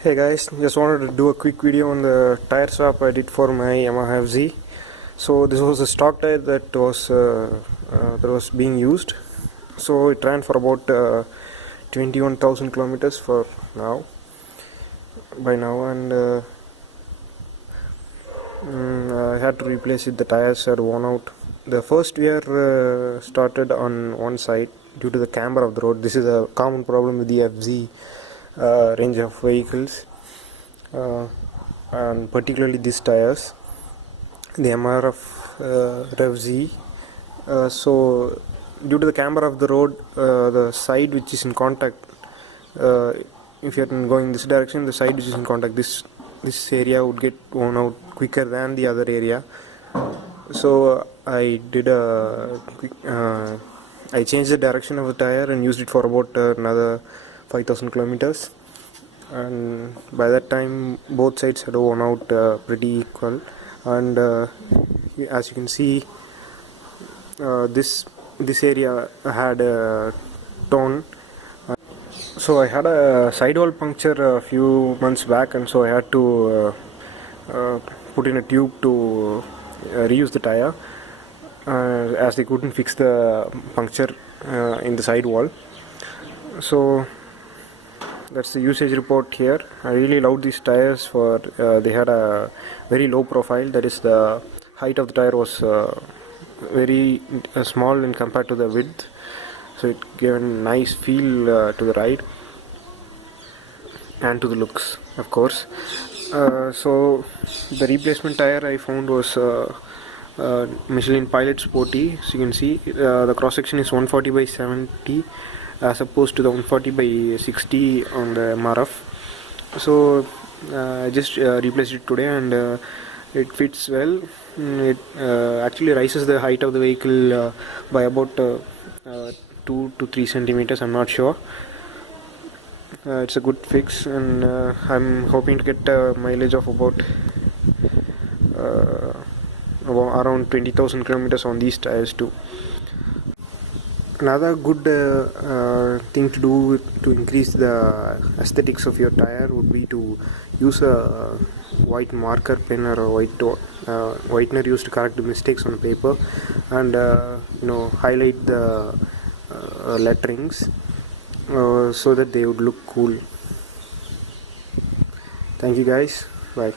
Hey guys, just wanted to do a quick video on the tire swap I did for my Yamaha Fz. So this was a stock tire that was being used. So it ran for about 21,000 kilometers for now. By now, and I had to replace it. The tires had worn out. The first wear started on one side due to the camber of the road. This is a common problem with the Fz range of vehicles, and particularly these tires, the MRF Revz. So due to the camber of the road, the side which is in contact, if you are going this direction, the side which is in contact, this area would get worn out quicker than the other area. So I did a quick I changed the direction of the tire and used it for about another 5,000 kilometers, and by that time both sides had worn out pretty equal. And as you can see, this area had a tone. So I had a sidewall puncture a few months back, and so I had to put in a tube to reuse the tire, as they couldn't fix the puncture in the sidewall. So that's the usage report here. I really loved these tires for they had a very low profile, that is the height of the tire was very small in compared to the width, so it gave a nice feel to the ride and to the looks, of course. So the replacement tire I found was Michelin Pilot Sporty. So you can see the cross section is 140 by 70 as opposed to the 140 by 60 on the MRF. So I just replaced it today, and it fits well. It actually raises the height of the vehicle by about 2 to 3 centimeters. I'm not sure. It's a good fix, and I'm hoping to get mileage of about around 20,000 kilometers on these tires too. Another good thing to do to increase the aesthetics of your tire would be to use a white marker pen or a whitener used to correct the mistakes on paper, and highlight the letterings so that they would look cool. Thank you guys. Bye.